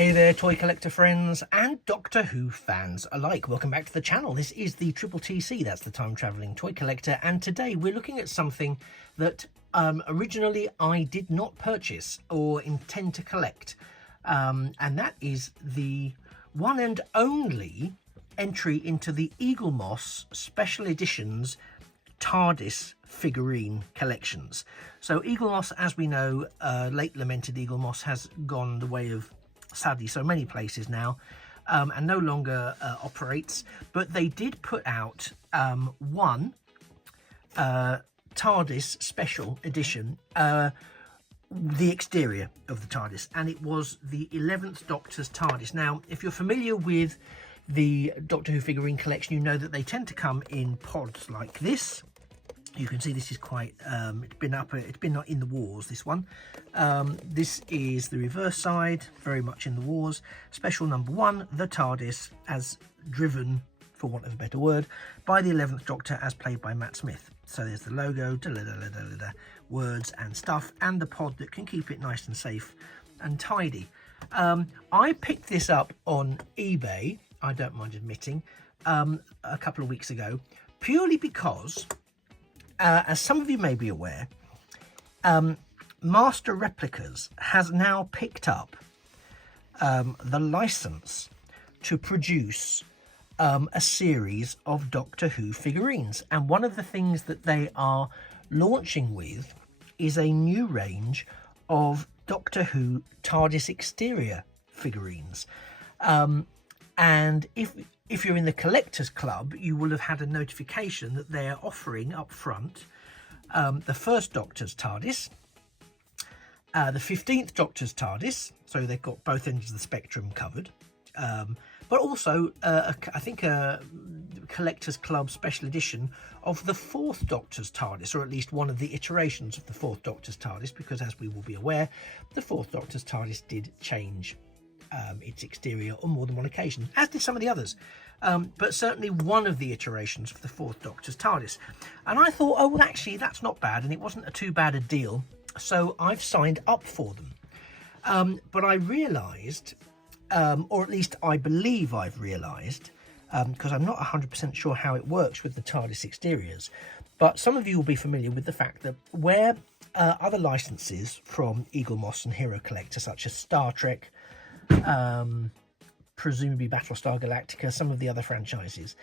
Hey there, toy collector friends and Doctor Who fans alike. Welcome back to the channel. This is the Triple TC, that's the Time Travelling Toy Collector, and today we're looking at something that originally I did not purchase or intend to collect, and that is the one and only entry into the Eaglemoss Special Editions TARDIS figurine collections. So Eaglemoss, as we know, late lamented Eaglemoss, has gone the way of sadly so many places now, and no longer operates, but they did put out one TARDIS special edition, the exterior of the TARDIS, and it was the 11th Doctor's TARDIS. Now, if you're familiar with the Doctor Who figurine collection, you know that they tend to come in pods like this. You can see this is quite, it's been in the wars, this one. This is the reverse side, very much in the wars. Special number 1, the TARDIS, as driven, for want of a better word, by the 11th Doctor, as played by Matt Smith. So there's the logo, words and stuff, and the pod that can keep it nice and safe and tidy. I picked this up on eBay, I don't mind admitting, a couple of weeks ago, purely because, as some of you may be aware, Master Replicas has now picked up the license to produce a series of Doctor Who figurines. And one of the things that they are launching with is a new range of Doctor Who TARDIS exterior figurines. And if you're in the Collectors Club, you will have had a notification that they're offering up front the first Doctor's TARDIS, the 15th Doctor's TARDIS, so they've got both ends of the spectrum covered, but also I think a Collectors Club special edition of the 4th Doctor's TARDIS, or at least one of the iterations of the 4th Doctor's TARDIS, because as we will be aware, the 4th Doctor's TARDIS did change its exterior on more than one occasion, as did some of the others, but certainly one of the iterations of the 4th Doctor's TARDIS. And I thought, oh well, actually that's not bad, and it wasn't too bad a deal, so I've signed up for them. But I realised, or at least I believe I've realised, because I'm not 100% sure how it works with the TARDIS exteriors, but some of you will be familiar with the fact that where other licenses from Eaglemoss and Hero Collector, such as Star Trek, presumably Battlestar Galactica, some of the other franchises,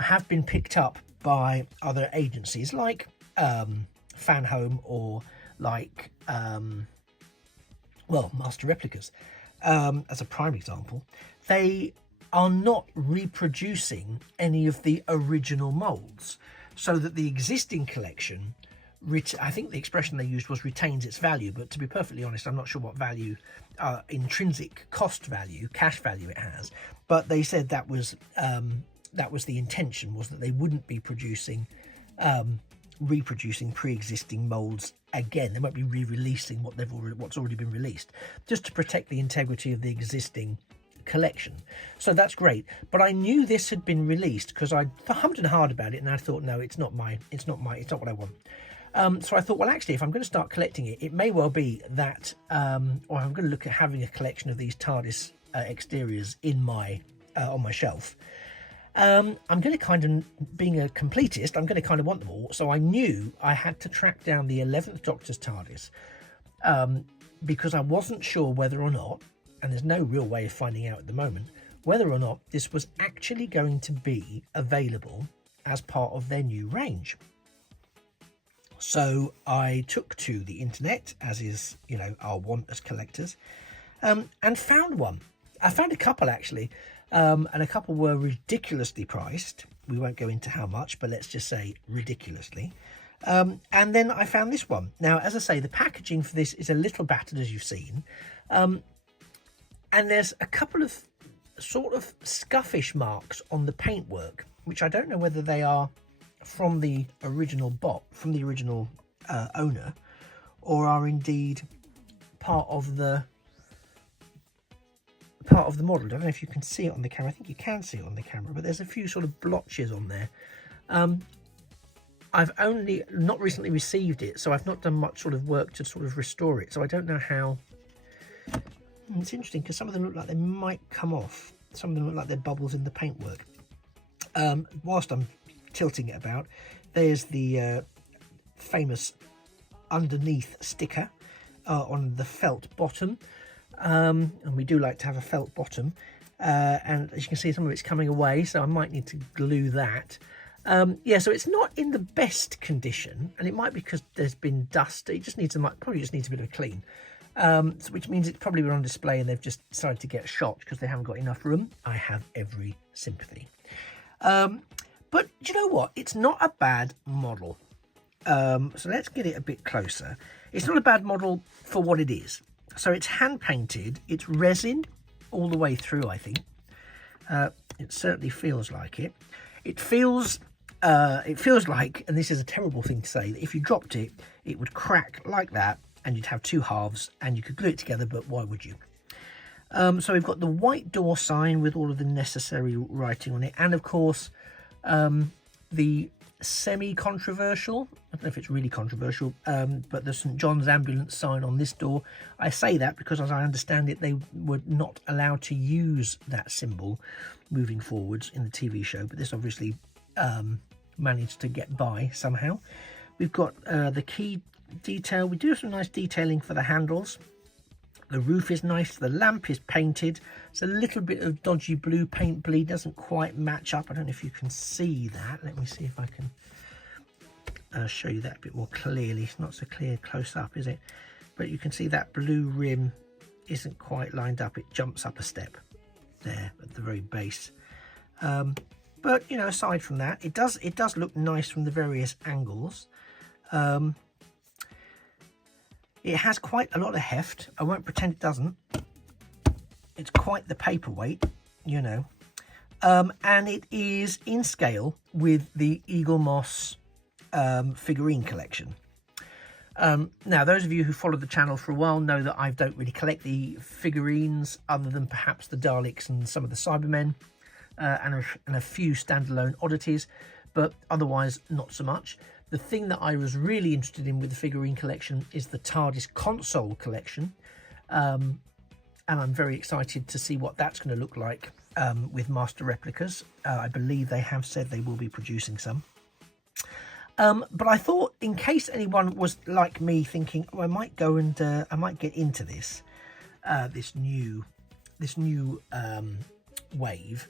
have been picked up by other agencies like Fan Home, or like well, Master Replicas, as a prime example. They are not reproducing any of the original molds, so that the existing collection, I think the expression they used was retains its value, but to be perfectly honest, I'm not sure what value, intrinsic cost value, cash value it has. But they said that was the intention, was that they wouldn't be reproducing pre-existing molds again. They won't be re-releasing what's already been released, just to protect the integrity of the existing collection. So that's great. But I knew this had been released because I hummed and hawed about it, and I thought, no, it's not what I want. So I thought, well, actually, if I'm going to start collecting it, it may well be that, or I'm going to look at having a collection of these TARDIS exteriors in my on my shelf. I'm going to kind of, being a completist, I'm going to kind of want them all. So I knew I had to track down the 11th Doctor's TARDIS, because I wasn't sure whether or not, and there's no real way of finding out at the moment, whether or not this was actually going to be available as part of their new range. So I took to the internet, as is, you know, our want as collectors, and found one. I found a couple, actually, and a couple were ridiculously priced. We won't go into how much, but let's just say ridiculously. And then I found this one. Now, as I say, the packaging for this is a little battered, as you've seen, and there's a couple of sort of scuffish marks on the paintwork, which I don't know whether they are from the original owner, or are indeed part of the model. I don't know if you can see it on the camera. I think you can see it on the camera, but there's a few sort of blotches on there. I've only not recently received it, so I've not done much sort of work to sort of restore it, so I don't know how And it's interesting because some of them look like they might come off. Some of them look like they're bubbles in the paintwork. Whilst I'm tilting it about, there's the famous underneath sticker on the felt bottom. And we do like to have a felt bottom. And as you can see, some of it's coming away, so I might need to glue that. Yeah, so it's not in the best condition, and it might be because there's been dust. It just needs probably just needs a bit of a clean. So which means it's probably been on display and they've just decided to get shot because they haven't got enough room. I have every sympathy. But do you know what? It's not a bad model. So let's get it a bit closer. It's not a bad model for what it is. So it's hand painted. It's resin all the way through, I think. It certainly feels like it. It feels like, and this is a terrible thing to say, that if you dropped it, it would crack like that, and you'd have two halves, and you could glue it together, but why would you? So we've got the white door sign with all of the necessary writing on it, and of course, the semi-controversial, I don't know if it's really controversial, but the St. John's Ambulance sign on this door. I say that because, as I understand it, they were not allowed to use that symbol moving forwards in the TV show, but this obviously managed to get by somehow. We've got the key detail. We do have some nice detailing for the handles. The roof is nice. The lamp is painted. It's a little bit of dodgy blue paint bleed. Doesn't quite match up. I don't know if you can see that. Let me see if I can show you that a bit more clearly. It's not so clear close up, is it? But you can see that blue rim isn't quite lined up. It jumps up a step there at the very base. But you know, aside from that, it does look nice from the various angles. It has quite a lot of heft. I won't pretend it doesn't. It's quite the paperweight, you know. And it is in scale with the Eaglemoss figurine collection. Now, those of you who follow the channel for a while know that I don't really collect the figurines other than perhaps the Daleks and some of the Cybermen and a few standalone oddities, but otherwise not so much. The thing that I was really interested in with the figurine collection is the TARDIS console collection. And I'm very excited to see what that's going to look like with Master Replicas. I believe they have said they will be producing some. But I thought, in case anyone was like me thinking, oh, I might go and I might get into this new wave.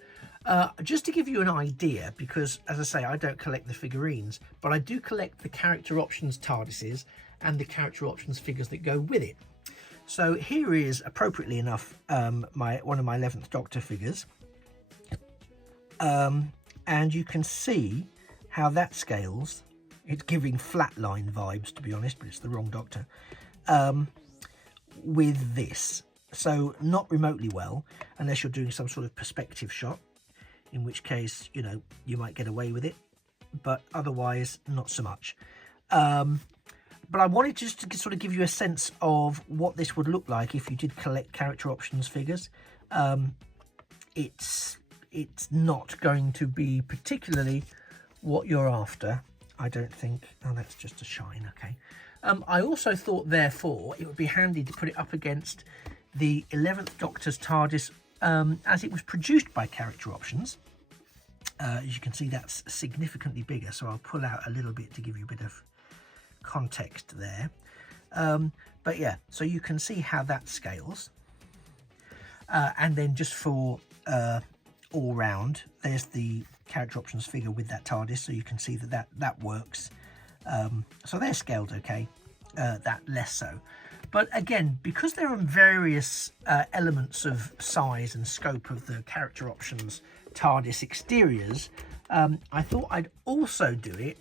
Just to give you an idea, because as I say, I don't collect the figurines, but I do collect the character options TARDISes and the character options figures that go with it. So here is, appropriately enough, one of my 11th Doctor figures, and you can see how that scales. It's giving flatline vibes, to be honest, but it's the wrong Doctor, with this. So not remotely well, unless you're doing some sort of perspective shot, in which case, you know, you might get away with it, but otherwise not so much. But I wanted just to sort of give you a sense of what this would look like if you did collect character options figures. It's not going to be particularly what you're after, I don't think. Oh, that's just a shine, okay. I also thought, therefore, it would be handy to put it up against the 11th Doctor's TARDIS as it was produced by Character Options. As you can see, that's significantly bigger, so I'll pull out a little bit to give you a bit of context there. But yeah, so you can see how that scales. And then just for all round, there's the Character Options figure with that TARDIS, so you can see that works. So they're scaled okay, that less so. But again, because there are various elements of size and scope of the Character Options TARDIS exteriors, I thought I'd also do it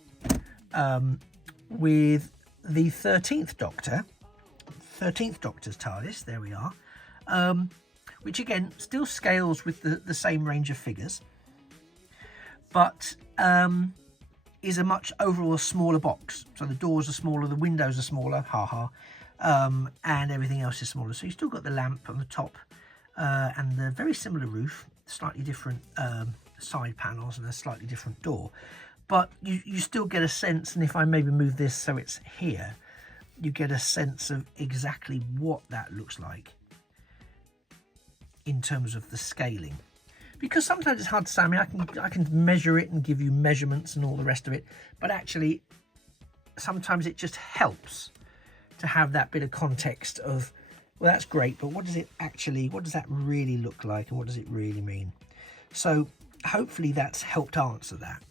with the 13th Doctor, 13th Doctor's TARDIS, there we are, which again still scales with the same range of figures, but is a much overall smaller box. So the doors are smaller, the windows are smaller, and everything else is smaller. So you've still got the lamp on the top and the very similar roof, slightly different side panels and a slightly different door. But you still get a sense, and if I maybe move this so it's here, you get a sense of exactly what that looks like. in terms of the scaling, because sometimes it's hard to say. I mean, I can measure it and give you measurements and all the rest of it, but actually sometimes it just helps to have that bit of context of, well, that's great, but what does that really look like, and what does it really mean? So hopefully that's helped answer that.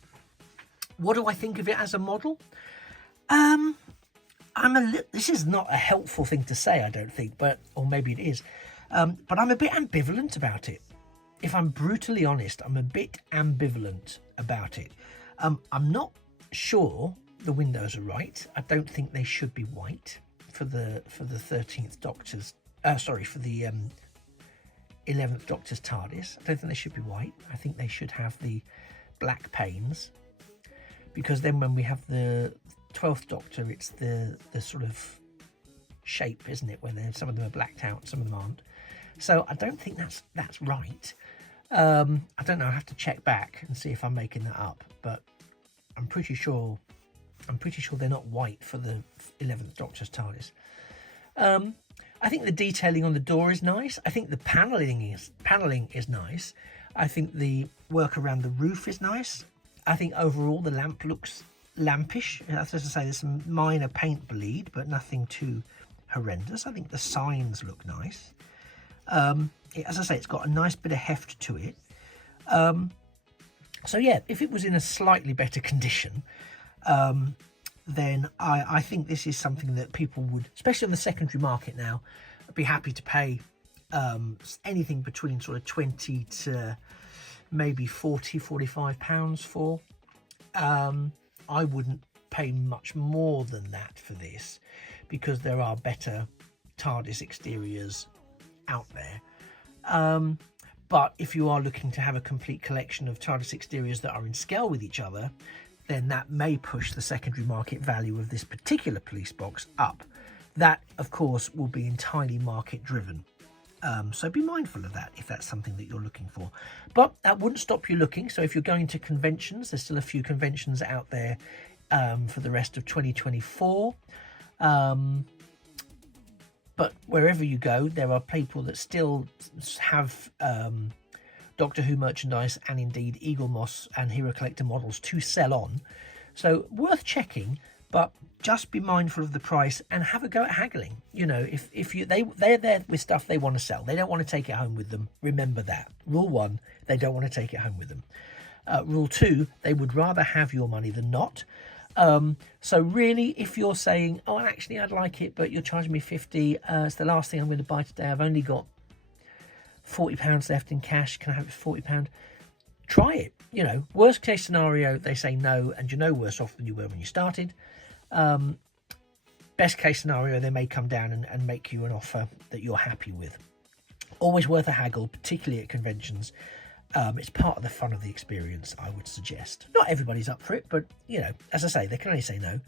What do I think of it as a model? This is not a helpful thing to say, I don't think, or maybe it is, but I'm a bit ambivalent about it. If I'm brutally honest, I'm a bit ambivalent about it. I'm not sure the windows are right. I don't think they should be white for the 13th Doctor's, for the 11th Doctor's TARDIS. I don't think they should be white. I think they should have the black panes, because then when we have the 12th Doctor, it's the sort of shape, isn't it, when some of them are blacked out, some of them aren't. So I don't think that's right. I don't know, I have to check back and see if I'm making that up, but I'm pretty sure they're not white for the 11th Doctor's TARDIS. I think the detailing on the door is nice. I think the paneling is nice. I think the work around the roof is nice. I think overall the lamp looks lampish. As I say, there's some minor paint bleed, but nothing too horrendous. I think the signs look nice. As I say, it's got a nice bit of heft to it. So yeah, if it was in a slightly better condition, then I think this is something that people would, especially on the secondary market now, be happy to pay anything between sort of 20 to maybe 40, 45 pounds for. I wouldn't pay much more than that for this, because there are better TARDIS exteriors out there. But if you are looking to have a complete collection of TARDIS exteriors that are in scale with each other, then that may push the secondary market value of this particular police box up. That, of course, will be entirely market driven. So be mindful of that if that's something that you're looking for. But that wouldn't stop you looking. So if you're going to conventions, there's still a few conventions out there for the rest of 2024. But wherever you go, there are people that still have Doctor Who merchandise and indeed Eaglemoss and Hero Collector models to sell on. So worth checking, but just be mindful of the price and have a go at haggling. You know, they're there with stuff they want to sell. They don't want to take it home with them. Remember that. Rule 1, they don't want to take it home with them. Rule 2, they would rather have your money than not. So really, if you're saying, oh, actually, I'd like it, but you're charging me 50, it's the last thing I'm going to buy today. I've only got £40 left in cash. Can I have it for £40? Try it. You know, worst case scenario, they say no, and you're no worse off than you were when you started. Best case scenario, they may come down and make you an offer that you're happy with. Always worth a haggle, particularly at conventions. It's part of the fun of the experience, I would suggest. Not everybody's up for it, but, you know, as I say, they can only say no.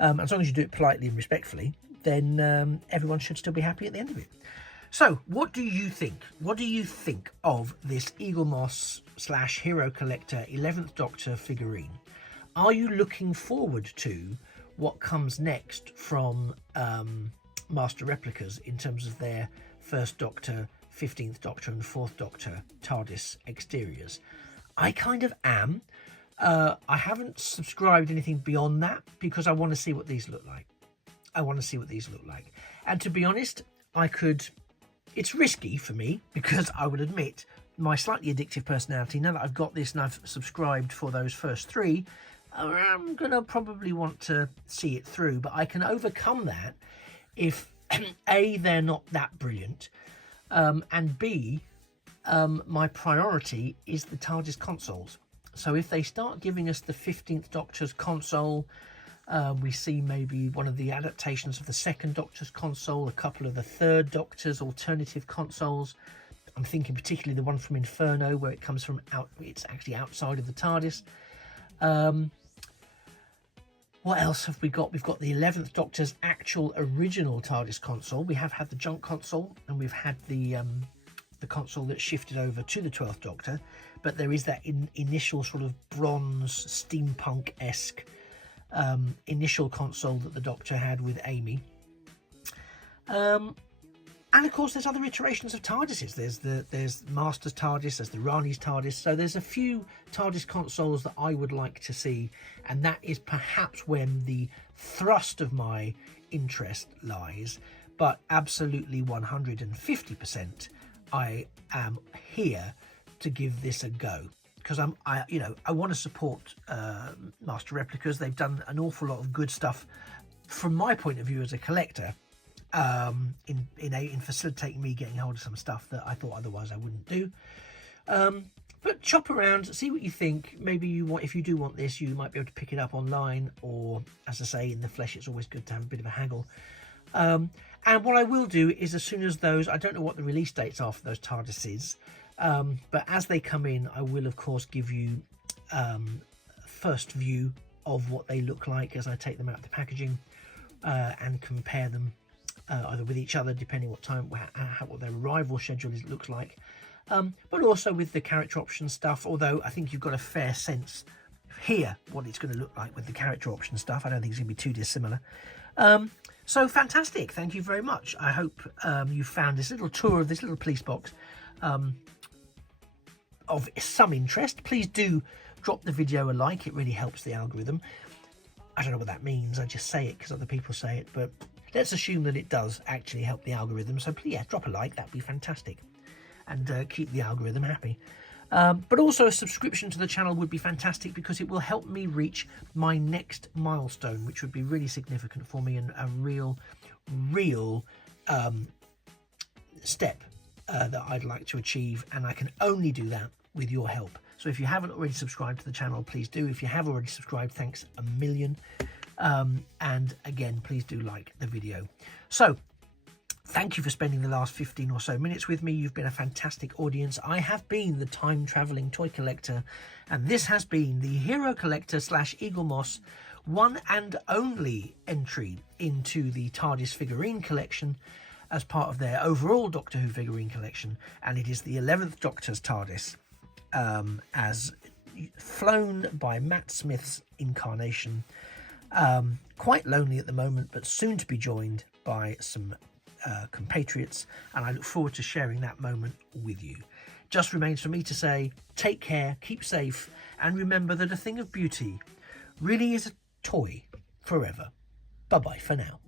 As long as you do it politely and respectfully, then everyone should still be happy at the end of it. So, what do you think? What do you think of this Eaglemoss / Hero Collector 11th Doctor figurine? Are you looking forward to what comes next from Master Replicas in terms of their 1st Doctor, 15th Doctor and 4th Doctor TARDIS exteriors? I kind of am. I haven't subscribed anything beyond that because I want to see what these look like. And to be honest, it's risky for me because I would admit my slightly addictive personality, now that I've got this and I've subscribed for those first 3, I'm going to probably want to see it through, but I can overcome that if A, they're not that brilliant, and B, my priority is the TARDIS consoles. So if they start giving us the 15th Doctor's console, we see maybe one of the adaptations of the 2nd Doctor's console, a couple of the 3rd Doctor's alternative consoles. I'm thinking particularly the one from Inferno, where it comes from it's actually outside of the TARDIS. What else have we got? We've got the 11th Doctor's actual original TARDIS console. We have had the junk console, and we've had the console that shifted over to the 12th Doctor, but there is that initial sort of bronze steampunk-esque initial console that the Doctor had with Amy. And of course, there's other iterations of TARDISes. There's Master's TARDIS, there's the Rani's TARDIS. So there's a few TARDIS consoles that I would like to see, and that is perhaps when the thrust of my interest lies. But absolutely 150%, I am here to give this a go, because I want to support Master Replicas. They've done an awful lot of good stuff from my point of view as a collector, in facilitating me getting hold of some stuff that I thought otherwise I wouldn't do. But shop around, see what you think. Maybe if you do want this, you might be able to pick it up online, or as I say, in the flesh. It's always good to have a bit of a haggle. And what I will do is, as soon as those, I don't know what the release dates are for those TARDISes, but as they come in, I will of course give you first view of what they look like as I take them out of the packaging, and compare them either with each other, depending what their arrival schedule looks like, but also with the character option stuff. Although I think you've got a fair sense here what it's going to look like with the character option stuff. I don't think it's going to be too dissimilar. So fantastic, thank you very much. I hope you found this little tour of this little police box of some interest. Please do drop the video a like, it really helps the algorithm. I don't know what that means, I just say it because other people say it, but let's assume that it does actually help the algorithm. So please, yeah, drop a like, that'd be fantastic, and keep the algorithm happy. But also a subscription to the channel would be fantastic, because it will help me reach my next milestone, which would be really significant for me, and a real step that I'd like to achieve, and I can only do that with your help. So if you haven't already subscribed to the channel, please do. If you have already subscribed, thanks a million. And again, please do like the video. So thank you for spending the last 15 or so minutes with me. You've been a fantastic audience. I have been the time-traveling toy collector, and this has been the Hero Collector / Eaglemoss one and only entry into the TARDIS figurine collection as part of their overall Doctor Who figurine collection, and it is the 11th Doctor's TARDIS, as flown by Matt Smith's incarnation. Quite lonely at the moment, but soon to be joined by some compatriots, and I look forward to sharing that moment with you. Just remains for me to say, take care, keep safe, and remember that a thing of beauty really is a toy forever. Bye bye for now.